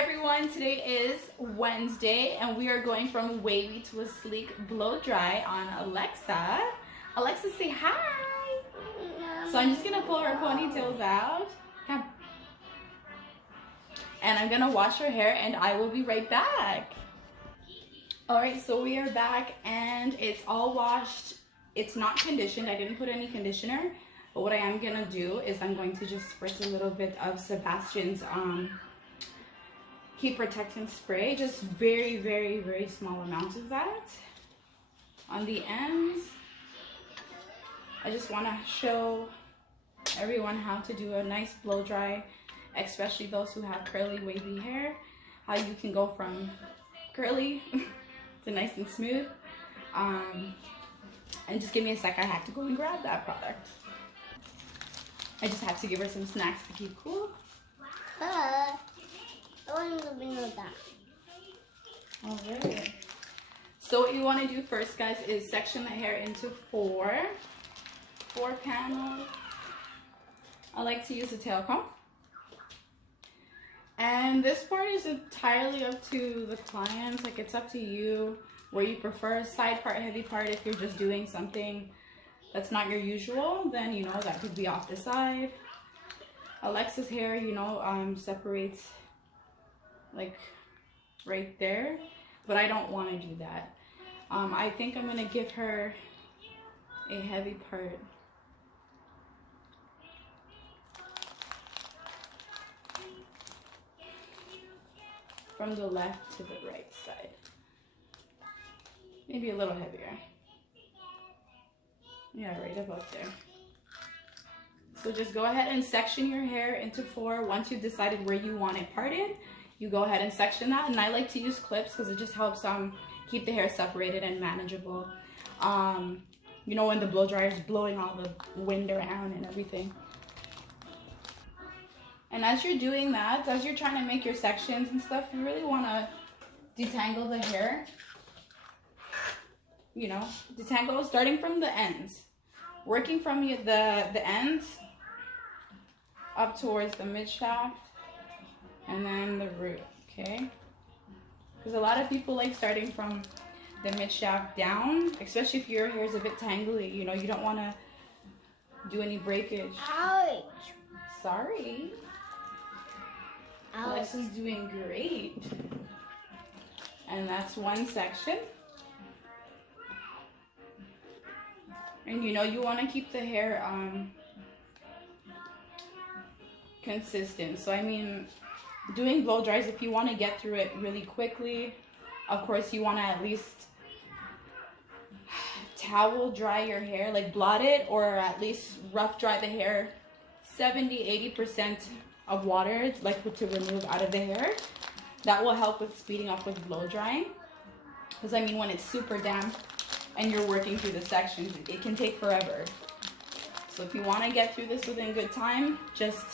everyone, today is Wednesday and we are going from wavy to a sleek blow dry on Alexa. Alexa, say hi. So I'm just gonna pull her ponytails out. Come. And I'm gonna wash her hair and I will be right back. Alright, so we are back and it's all washed. It's not conditioned. I didn't put any conditioner. But what I am gonna do is I'm going to just spritz a little bit of Sebastian's heat protectant spray, just very, very, very small amounts of that on the ends. I just want to show everyone how to do a nice blow dry, especially those who have curly, wavy hair, how you can go from curly to nice and smooth. And just give me a sec, I have to go and grab that product. I just have to give her some snacks to keep cool. Alright. So what you want to do first, guys, is section the hair into four panels. I like to use a tail comb. And this part is entirely up to the client. Like, it's up to you where you prefer, side part, heavy part. If you're just doing something that's not your usual, then you know that could be off the side. Alexa's hair, you know, separates like right there, but I don't want to do that. I think I'm gonna give her a heavy part. From the left to the right side. Maybe a little heavier. Yeah, right about there. So just go ahead and section your hair into four. Once you've decided where you want it parted, you go ahead and section that. And I like to use clips because it just helps keep the hair separated and manageable. You know, when the blow dryer is blowing all the wind around and everything. And as you're doing that, as you're trying to make your sections and stuff, you really want to detangle the hair. You know, detangle starting from the ends. Working from the ends up towards the mid shaft and then the root, okay? Because a lot of people like starting from the mid shaft down, especially if your hair is a bit tangly. You know, you don't want to do any breakage. Ouch. Sorry. Ouch. Alexa's doing great. And that's one section. And you know, you want to keep the hair consistent. So I mean, doing blow dries, if you want to get through it really quickly, of course you want to at least towel dry your hair, like blot it, or at least rough dry the hair 70-80% of water, like to remove out of the hair. That will help with speeding up with blow drying, because I mean, when it's super damp and you're working through the sections, it can take forever. So if you want to get through this within good time, just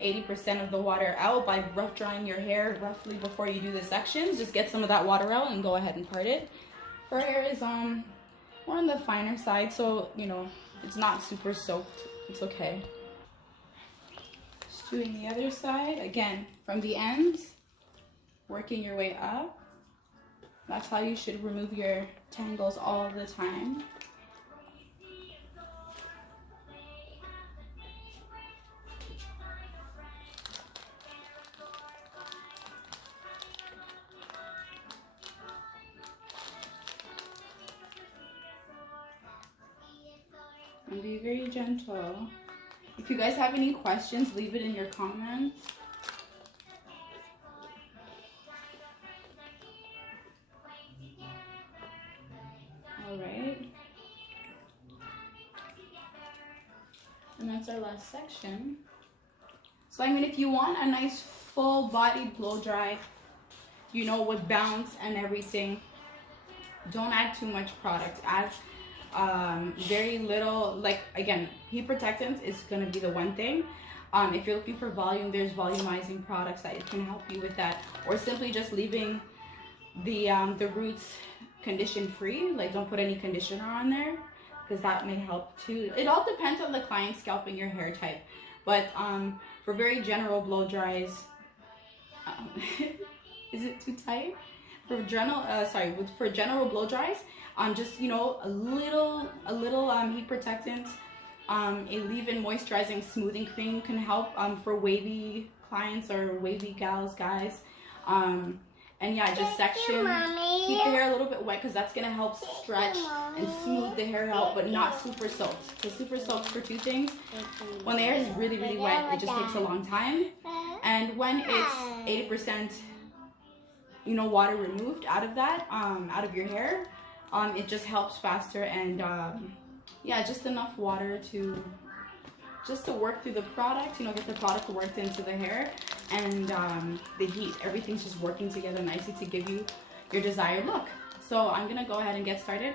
80% of the water out by rough drying your hair roughly before you do the sections. Just get some of that water out and go ahead and part it. Her hair is more on the finer side, so you know, it's not super soaked. It's okay. Just doing the other side again from the ends, working your way up. That's how you should remove your tangles all the time. And be very gentle. If you guys have any questions, leave it in your comments. Alright. And that's our last section. So I mean, if you want a nice full body blow dry, you know, with bounce and everything, don't add too much product. Add very little. Like, again, heat protectant is going to be the one thing. If you're looking for volume, there's volumizing products that can help you with that, or simply just leaving the roots condition free. Like, don't put any conditioner on there, because that may help too. It all depends on the client's scalp and your hair type, but for very general blow dries, is it too tight? For general blow dries, just, you know, a little heat protectant, a leave-in moisturizing smoothing cream can help for wavy clients or wavy guys. And yeah, just section, keep the hair a little bit wet because that's gonna help stretch and smooth the hair out, but not super soaked. So super soaked for two things. When the hair is really wet, it just takes a long time. And when it's 80%, you know, water removed out of that, out of your hair, it just helps faster. And yeah, just enough water to work through the product, you know, get the product worked into the hair, and the heat, everything's just working together nicely to give you your desired look. So I'm gonna go ahead and get started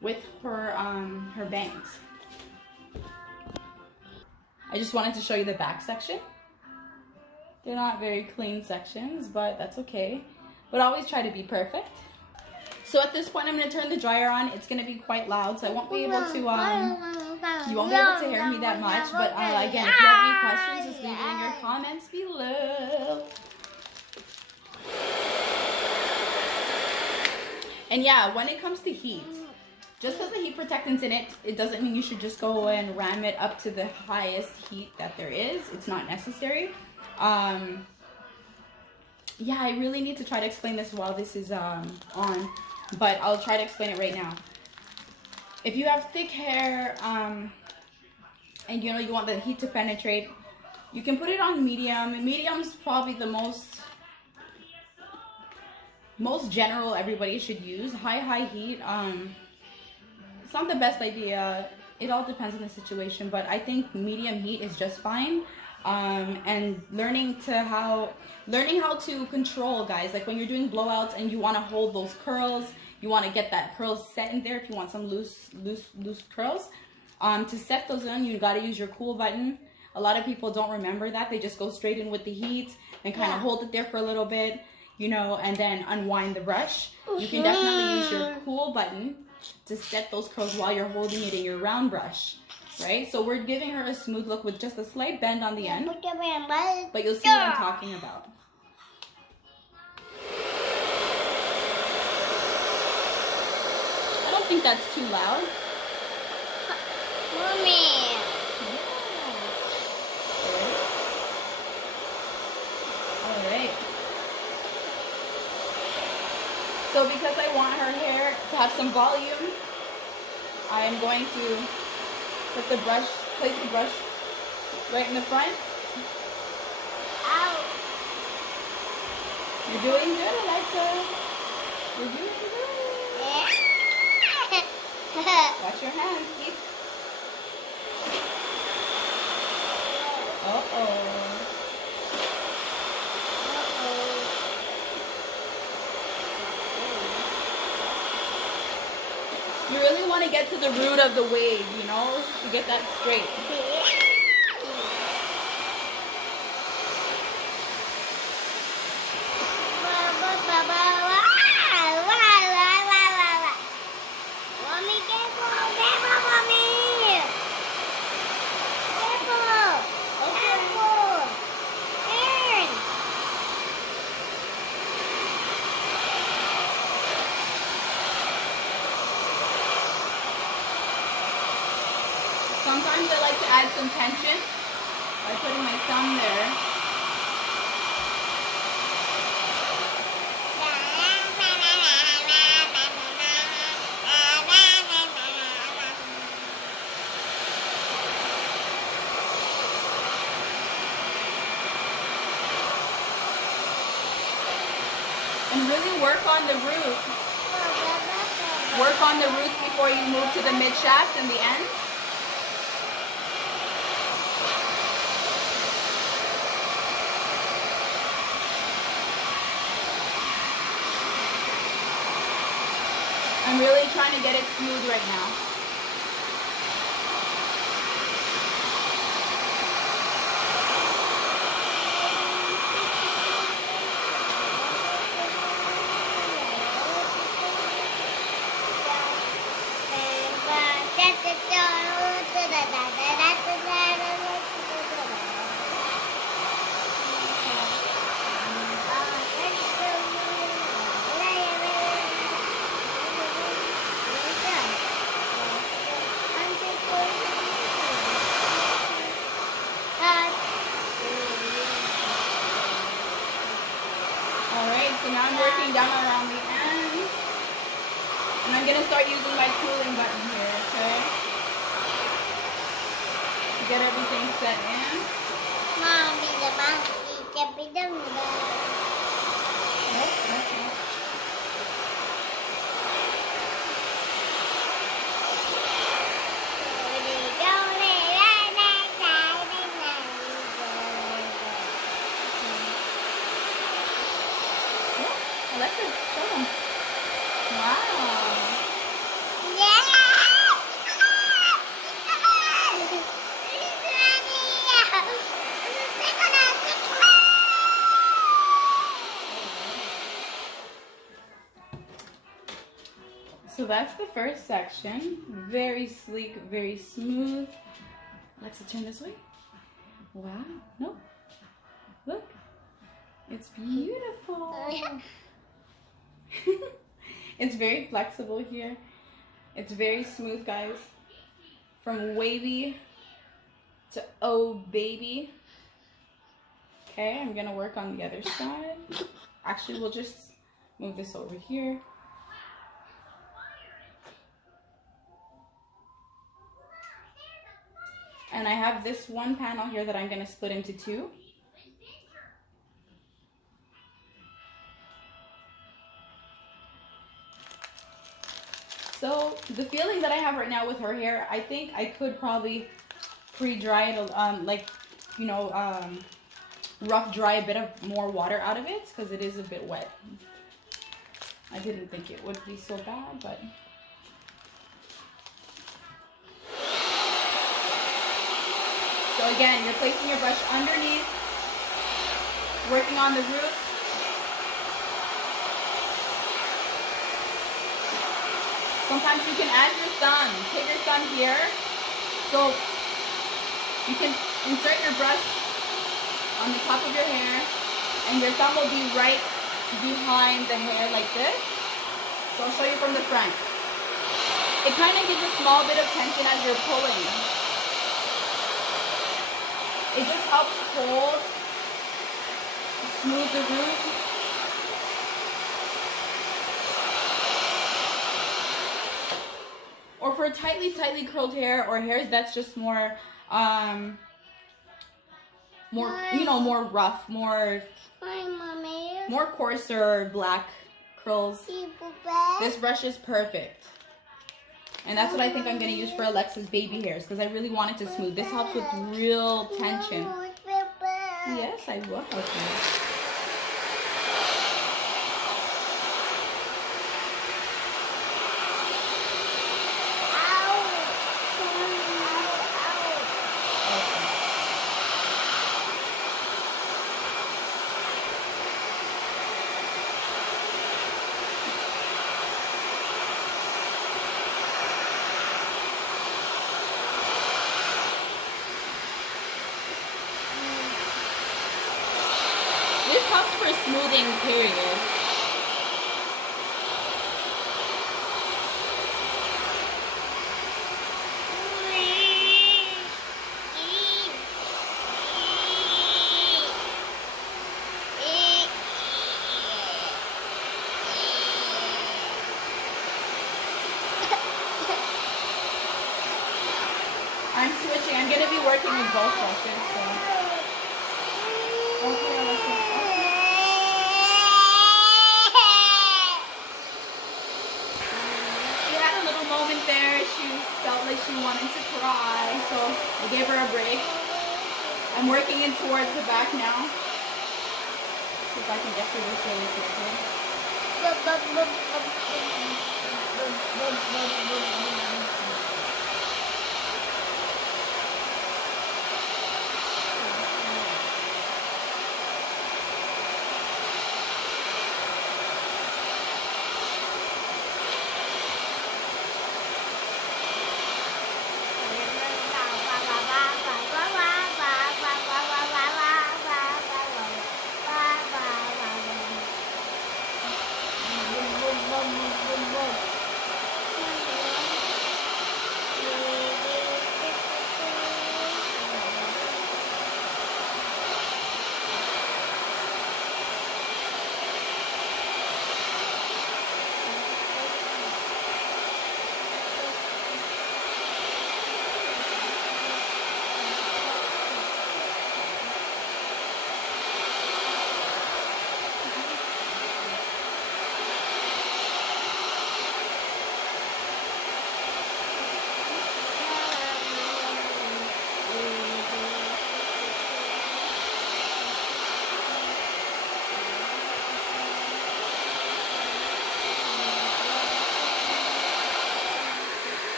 with her bangs. I just wanted to show you the back section. They're not very clean sections, but that's okay. But always try to be perfect. So at this point, I'm going to turn the dryer on. It's going to be quite loud, so I won't be able to, you won't be able to hear me that much. But again, if you have any questions, just leave it in your comments below. And yeah, when it comes to heat, just because the heat protectant's in it, it doesn't mean you should just go and ram it up to the highest heat that there is. It's not necessary. Yeah, I really need to try to explain this while this is on, but I'll try to explain it right now. If you have thick hair, and you know you want the heat to penetrate, you can put it on medium. Medium's probably the most general everybody should use. High heat, it's not the best idea. It all depends on the situation, but I think medium heat is just fine. And learning how to control, guys, like when you're doing blowouts and you want to hold those curls, you want to get that curls set in there. If you want some loose curls, to set those in, you got to use your cool button. A lot of people don't remember that. They just go straight in with the heat and kind of hold it there for a little bit, you know, and then unwind the brush. You can definitely use your cool button to set those curls while you're holding it in your round brush. Right, so we're giving her a smooth look with just a slight bend on the end, but you'll see what I'm talking about. I don't think that's too loud. Mommy. All right. So because I want her hair to have some volume, I am going to place the brush right in the front. Ow. You're doing good, Alexa. You're doing good. Watch your hands, Keith. Uh-oh. You really want to get to the root of the wave, you know, to get that straight. Mommy, careful, mommy. Careful. Careful. Turn. Sometimes I like to add some tension by putting my thumb there. And really work on the root. Work on the roots before you move to the mid shaft and the ends. I'm really trying to get it smooth right now. Now I'm working down around the ends. And I'm gonna start using my cooling button here, okay? To get everything set in. Mommy, the monkey, the Nope, that's not. Alexa, show them. Wow. So that's the first section. Very sleek, very smooth. Alexa, turn this way. Wow. Nope. Look. It's beautiful. It's very flexible here. It's very smooth, guys. From wavy to oh baby. Okay, I'm gonna work on the other side. Actually, we'll just move this over here. And I have this one panel here that I'm gonna split into two. So the feeling that I have right now with her hair, I think I could probably pre-dry it, like, you know, rough dry a bit of more water out of it because it is a bit wet. I didn't think it would be so bad, but. So again, you're placing your brush underneath, working on the roots. Sometimes you can add your thumb. Put your thumb here. So you can insert your brush on the top of your hair and your thumb will be right behind the hair like this. So I'll show you from the front. It kind of gives a small bit of tension as you're pulling. It just helps hold, smooth the root. Or for tightly curled hair or hair that's just more, you know, more rough, more coarser black curls. This brush is perfect. And that's what I think I'm going to use for Alexa's baby hairs because I really want it to smooth. This helps with real tension. Yes, I will help you. This helps for smoothing, period. I'm switching. I'm going to be working with both brushes. So. Okay, Alexa. She had a little moment there. She felt like she wanted to cry, so I gave her a break. I'm working in towards the back now. See if I can get through this really quickly.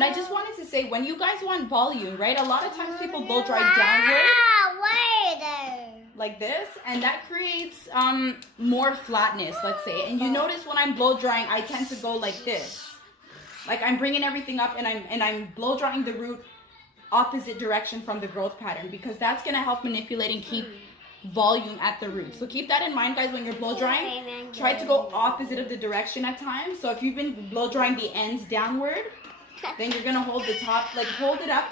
And I just wanted to say, when you guys want volume, right? A lot of times people blow dry downward like this, and that creates more flatness, let's say. And you notice when I'm blow drying, I tend to go like this. Like I'm bringing everything up and I'm blow drying the root opposite direction from the growth pattern, because that's going to help manipulate and keep volume at the root. So keep that in mind, guys, when you're blow drying. Try to go opposite of the direction at times. So if you've been blow drying the ends downward, then you're going to hold the top, like hold it up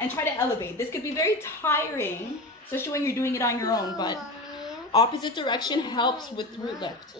and try to elevate. This could be very tiring, especially when you're doing it on your own, but opposite direction helps with root lift.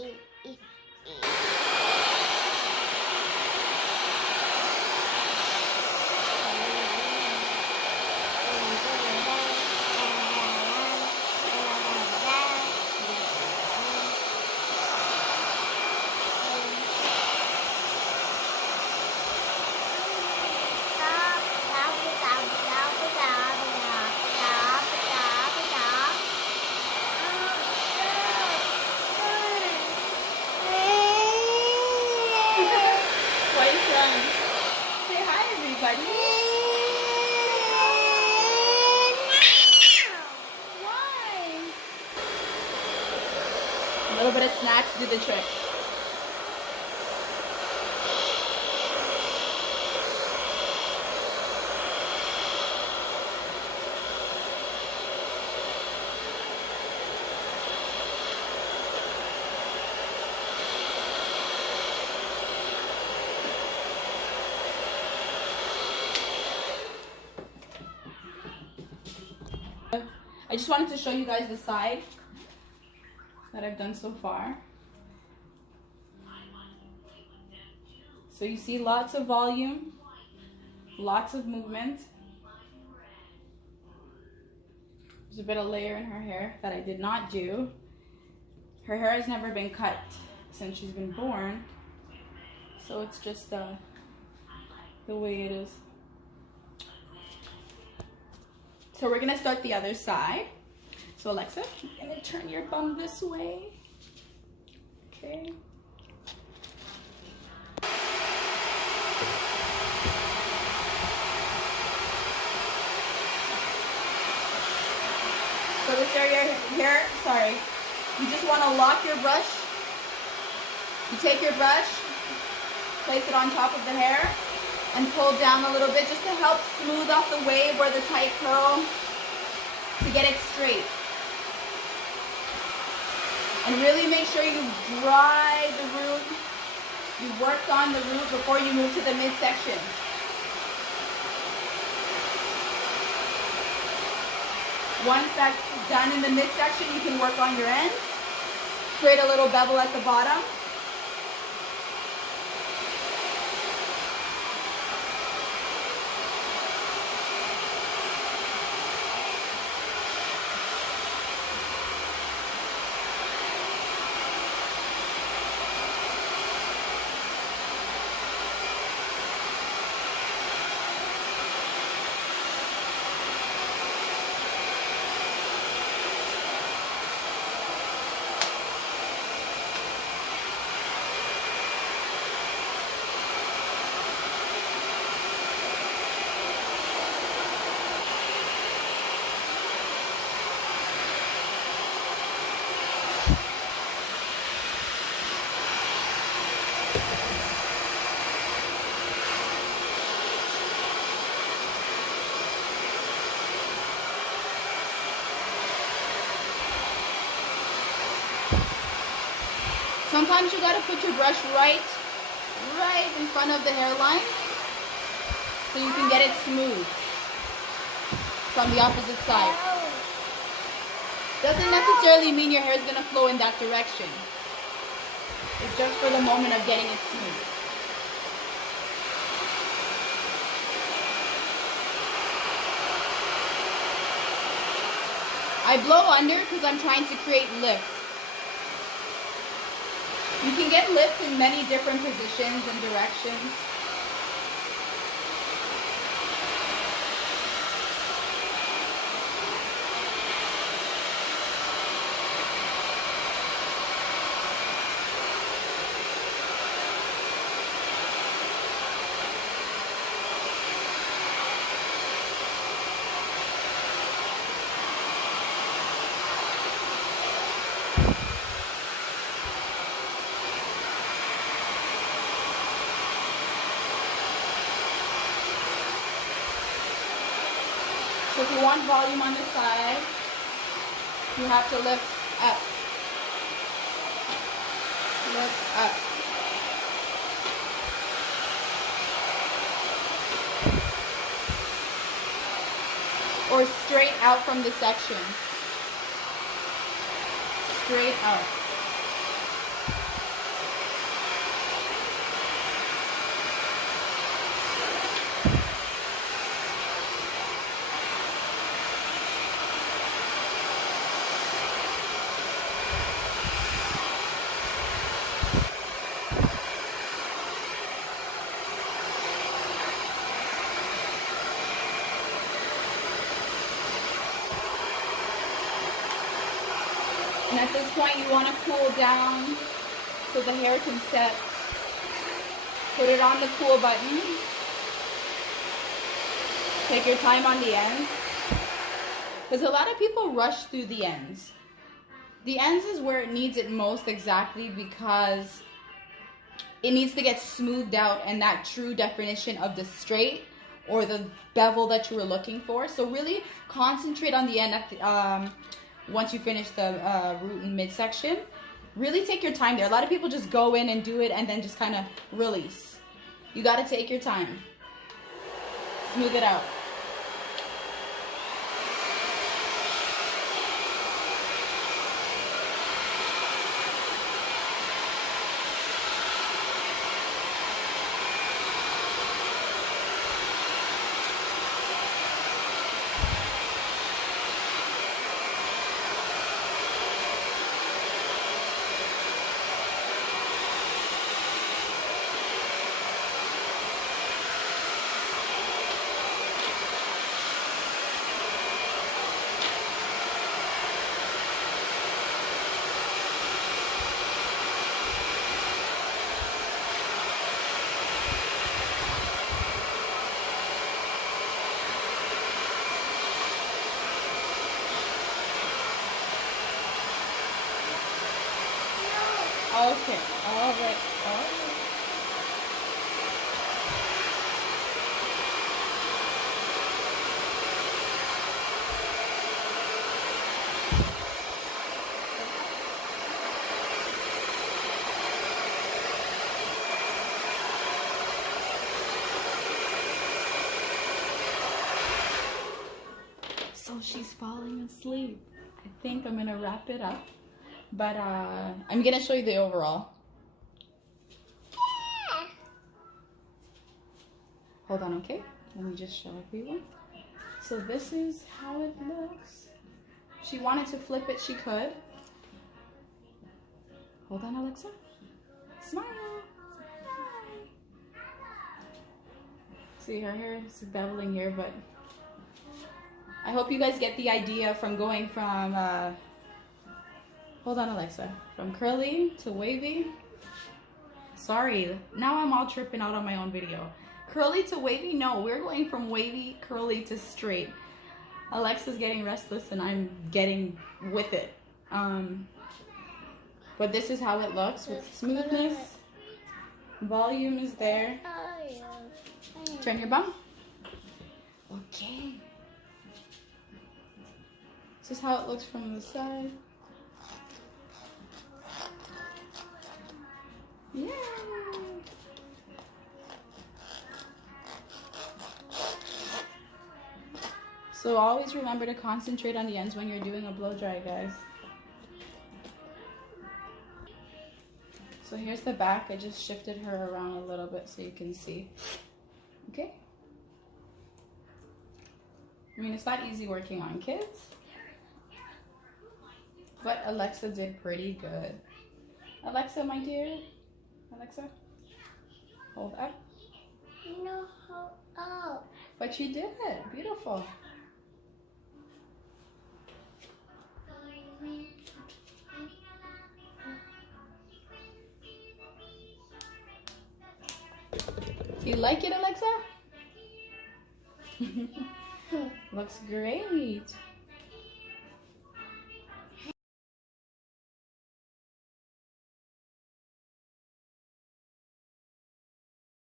Say hi, everybody. Why? A little bit of snacks do the trick. I just wanted to show you guys the side that I've done so far. So you see lots of volume, lots of movement. There's a bit of layer in her hair that I did not do. Her hair has never been cut since she's been born, so it's just the way it is. So we're gonna start the other side. So Alexa, I'm gonna turn your bum this way. Okay. So this area here, sorry. You just wanna lock your brush. You take your brush, place it on top of the hair, and pull down a little bit just to help smooth off the wave or the tight curl to get it straight. And really make sure you dry the root. You worked on the root before you move to the midsection. Once that's done in the midsection, you can work on your end. Create a little bevel at the bottom. Sometimes you gotta put your brush right in front of the hairline so you can get it smooth from the opposite side. Doesn't necessarily mean your hair is gonna flow in that direction. It's just for the moment of getting it smooth. I blow under because I'm trying to create lift. You can get lift in many different positions and directions. if you want volume on the side, you have to lift up. Lift up. Or straight out from the section. Straight out. And at this point, you want to cool down so the hair can set. Put it on the cool button. Take your time on the ends. Because a lot of people rush through the ends. The ends is where it needs it most exactly because it needs to get smoothed out and that true definition of the straight or the bevel that you were looking for. So really concentrate on the end at the, once you finish the root and midsection. Really take your time there. A lot of people just go in and do it and then just kind of release. You got to take your time. Smooth it out. Okay, all right, all right. So she's falling asleep. I think I'm gonna wrap it up. But I'm gonna show you the overall. Hold on, okay? Let me just show everyone. So this is how it looks. If she wanted to flip it, she could. Hold on, Alexa. Smile. Smile. See, her hair is beveling here, but I hope you guys get the idea from going from hold on, Alexa. From curly to wavy. Sorry, now I'm all tripping out on my own video. Curly to wavy? No, we're going from wavy, curly to straight. Alexa's getting restless and I'm getting with it. But this is how it looks with smoothness. Volume is there. Turn your bum. Okay. This is how it looks from the side. Yeah. So always remember to concentrate on the ends when you're doing a blow dry, guys. So here's the back. I just shifted her around a little bit so you can see. Okay? I mean, it's not easy working on kids, but Alexa did pretty good. Alexa, my dear. Alexa, hold up. No, hold up. But you did it. Beautiful. Do you like it, Alexa? Looks great.